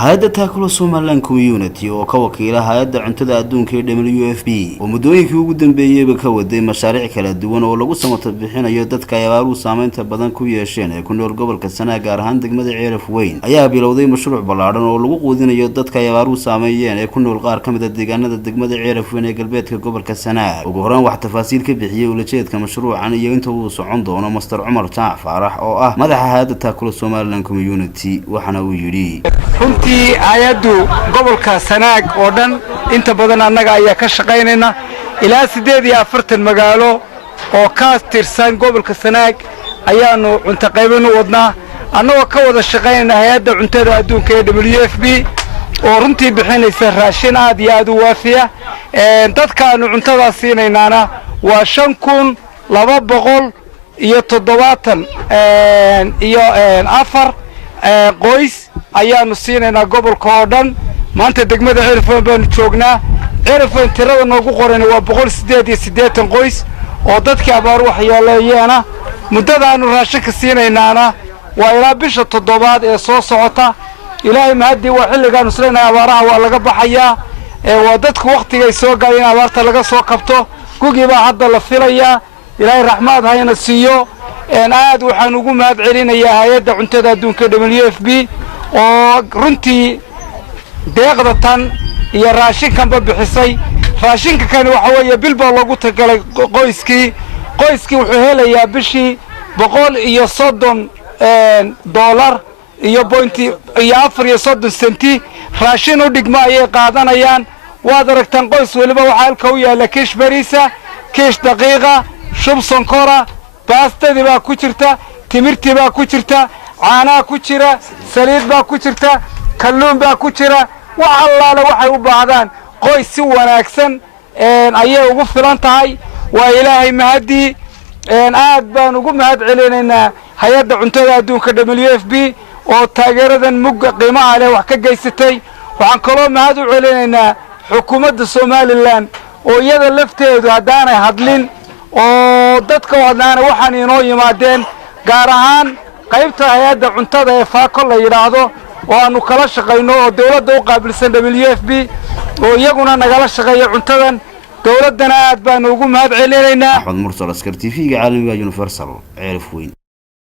hay'adda Taakula Somaliland Community oo ka wakiila hay'adda cuntada adduunka ee WFP oo muddooyinkii ugu dambeeyay ka waday mashaariic kala duwan oo lagu samata bixinayo dadka ay abaaruhu saameynta badan ku yeesheen ee ku nool gobolka Sanaag gaar ahaan degmada Ceelaf Weyn ayaa bilowday mashruuc ballaaran oo lagu quudinayo dadka ay abaaruhu saameeyeen ee ku nool qaar ka mid ah deegaanada degmada Ceelaf Weyn ee galbeedka gobolka Sanaag ugu horreyn wax tafaasiil ka bixiyay ulajeedka mashruucan iyo inta uu socon doono Master Cumar Faarax oo ah madaxa hay'adda Taakula Somaliland Community waxana uu yiri runtii ayadu gobolka Sanaag oo dhan inta badan annaga ayaa ka shaqaynayna ilaa 48 magaalo oo ka tirsan gobolka Sanaag ayaanu cunto qaybin u wadnaa annagoo ka wada shaqaynayna hay'adda cuntada adduunka ee WFP oo runtii bixinaysa raashin aad iyo aad u waafiya dadkaanu cuntada siinaynaana waa 5270 iyo afar qoys ayaanu siinayna gobolka oo dhan maanta degmada Ceelaf Weyn baanu joognaa Ceelaf Weyn tirada noogu qoran waa 188 qoys oo dadkii abaar waxyeeleeyeen muddadaanu raashinka siinaynaana waa ilaa bisha 7 ee soo socota ilaahay mahadii waa xilligan usleena abaaraha waa laga baxayaa waa dadku waqtiga soo gaayeen abaarta laga soo kabto gugiba hadda la filayaa ilaahay raxmaad hayna siiyo aad waxaan ugu mahad celinayaa hay'adda cuntada adduunka WFP oo runtii deeqda tan iyo raashinkanba bixisay raashinka kan waxa weeye bilba lagu tagalay qoyskii wuxuu helayaa bishii $130 iyo $4.30 raashin u dhigma ayay qaadanayaan waad aragtaan qoys waliba waxa halka u yaala kiish bariisa kiish daqiiqa shub sonkora baastadii baa ku jirta timirtii baa ku jirta caanaha ku jira saliid baa ku jirta kalluun baa ku jira wax allaale waxay u baahdaan qoys si wanaagsan ayay ugu filan tahay waa ilaahay mahadii aad baan ugu mahad celinaynaa hay'adda cuntada adduunka WFP oo taageeradan mugga qiimaha leh wax ka geysatay waxaan kaloo mahad u celinaynaa xukuumadda Somaliland oo iyada lafteedu hadaanay hadlin oo dadka wadnaana waxaan inoo yimaadeen gaar ahaan qaybta hay'adda cuntada ee faako la yiraahdo oo aanu kala shaqayno oo dawladda u qaabilsan WFP oo iyaguna nagala shaqeeyo cuntadan dawladana aad baan ugu mahad celinaynaa Axmed Mursal Askar TV-ga caalamiga Universal Ceelaf Weyn